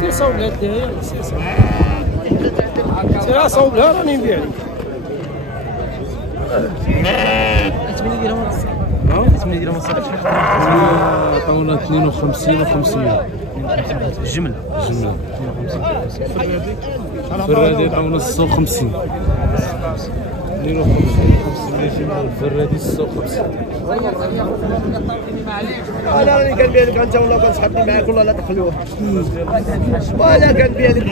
سير صوب لها الدهية سير صوب لها راني نبيع لك. ثمانية ديالهم ثمانية ديالهم الصافي عطاونا 52 و500 الجملة. جملة. الفرادي عطاونا 56 الفرادي 56. انا راني كنبيع لك انت والله كنسحبني معاك والله لا تخلوه ولا كنبيع لك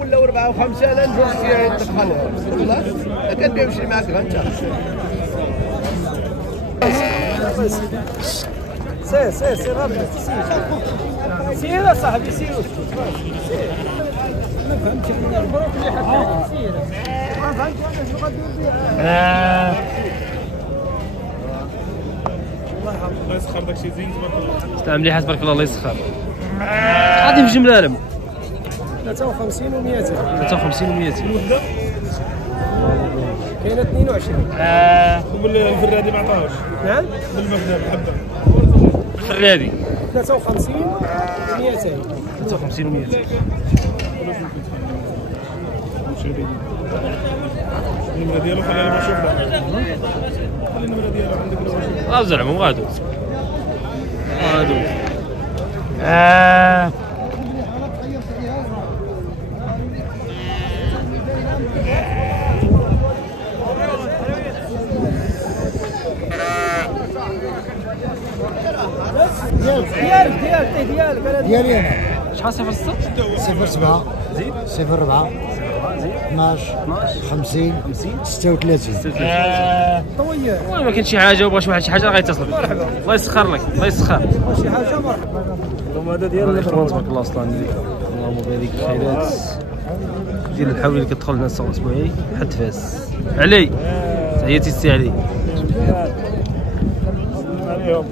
ولا 4 و5 لا نجوز فيها تبخل والله ما كنبيعش معاك انت. سير ربي سير صاحبي سير ما فهمتش البروك اللي حكى سير ما فهمتش انا شنو غادي ندير. الله يسخر داكشي زين تبارك الله. استعمل مليحة تبارك الله. الله يسخر. غادي في جملة لهم 53 و200 53 و200 كاينه 22. والفرادي ما عطاوش. نعم بالمبدا بحبه الفرادي 53 و200 53 و200 النمره ديالو خلينا ما نشوف خلي النمره ديالو عندك غادو زعما غادو ديالي انا شحال 06 07 زيد 04 زيد 12 50 36. طويل ما كاين شي حاجه وبغى شي واحد شي حاجه غيتصل بك. الله يسخر لك. الله يسخر. شي حاجه مرحبا. هذا ديال الاخوان تبارك الله اصلا اللهم بارك الخيرات ديال الحولي اللي كتدخل لنا السوق الاسبوعي حد فاس علي. تحياتي السي علي. عليهم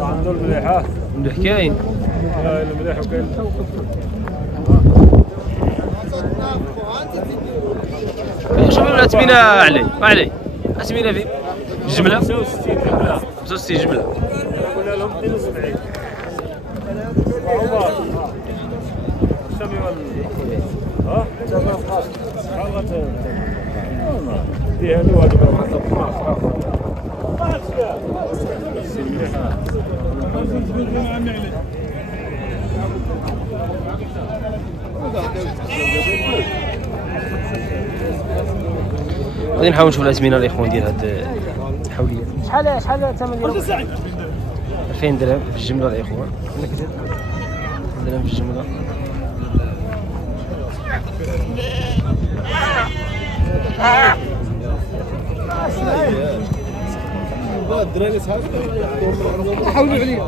عنده المليحه مليح كاين. المليح وكاين شوف الأثمنة علي علي أثمنة في الجملة 65 جمله 65 جملة. قلنا لهم 72 عمر سمي ها شحال دي هادو هادو غادي نحاول نشوف الأثمنة الإخوان ديال هاد الحولية. شحال الثمن ديالو؟ 2000 درهم في الجملة الإخوان. 2000 درهم في الجملة. الدراري صحاب حاولوا عليا